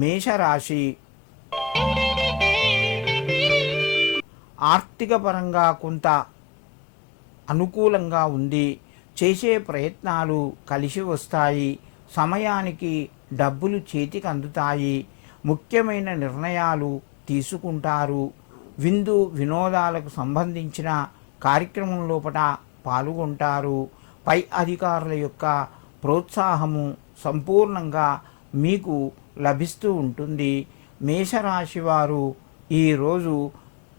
మేషరాశి ఆర్థిక పరంగా కొంత అనుకూలంగా ఉంది. చేసే ప్రయత్నాలు కలిసి వస్తాయి. సమయానికి డబ్బులు చేతికి అందుతాయి. ముఖ్యమైన నిర్ణయాలు తీసుకుంటారు. విందు వినోదాలకు సంబంధించిన కార్యక్రమం లోపల పాల్గొంటారు. పై అధికారుల యొక్క ప్రోత్సాహము సంపూర్ణంగా మీకు లభిస్తూ ఉంటుంది. మేషరాశి వారు ఈరోజు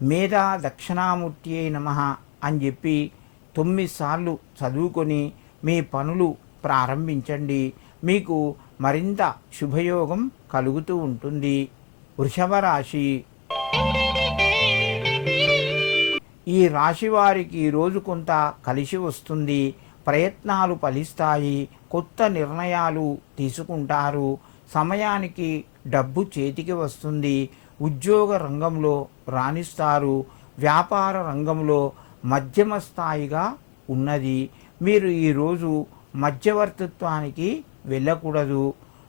మేధా దక్షిణామూర్తి అయి నమః అని చెప్పి 9 సార్లు చదువుకొని మీ పనులు ప్రారంభించండి. మీకు మరింత శుభయోగం కలుగుతూ ఉంటుంది. వృషభ రాశి ఈ రాశి వారికి ఈరోజు కొంత కలిసి వస్తుంది. ప్రయత్నాలు ఫలిస్తాయి. కొత్త నిర్ణయాలు తీసుకుంటారు. సమయానికి డబ్బు చేతికి వస్తుంది. ఉద్యోగ రంగంలో రాణిస్తారు. వ్యాపార రంగంలో మధ్యమ స్థాయిగా ఉన్నది. మీరు ఈరోజు మధ్యవర్తిత్వానికి వెళ్ళకూడదు.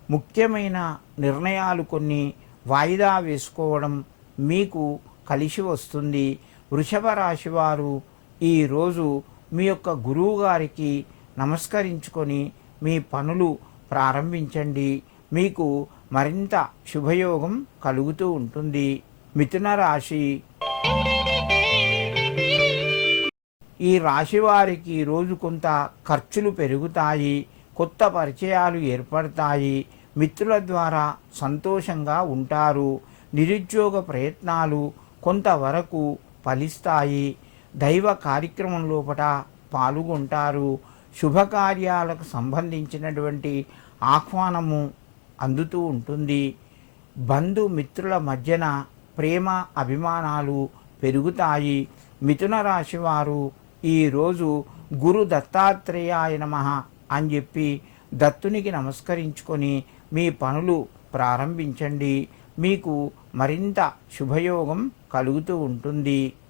ముఖ్యమైన నిర్ణయాలు కొన్ని వాయిదా వేసుకోవడం మీకు కలిసి వస్తుంది. వృషభ రాశి వారు ఈరోజు మీ యొక్క గురువు గారికి నమస్కరించుకొని మీ పనులు ప్రారంభించండి. మీకు మరింత శుభయోగం కలుగుతూ ఉంటుంది. మిథున రాశి ఈ రాశి వారికి ఈరోజు కొంత ఖర్చులు పెరుగుతాయి. కొత్త పరిచయాలు ఏర్పడతాయి. మిత్రుల ద్వారా సంతోషంగా ఉంటారు. నిరుద్యోగ ప్రయత్నాలు కొంతవరకు ఫలిస్తాయి. దైవ కార్యక్రమం లోపల పాల్గొంటారు. శుభకార్యాలకు సంబంధించినటువంటి ఆహ్వానము అందుతూ ఉంటుంది. బంధుమిత్రుల మధ్యన ప్రేమ అభిమానాలు పెరుగుతాయి. మిథున రాశి వారు ఈరోజు గురు దత్తాత్రేయాయ నమః అని చెప్పి దత్తునికి నమస్కరించుకొని మీ పనులు ప్రారంభించండి. మీకు మరింత శుభయోగం కలుగుతూ ఉంటుంది.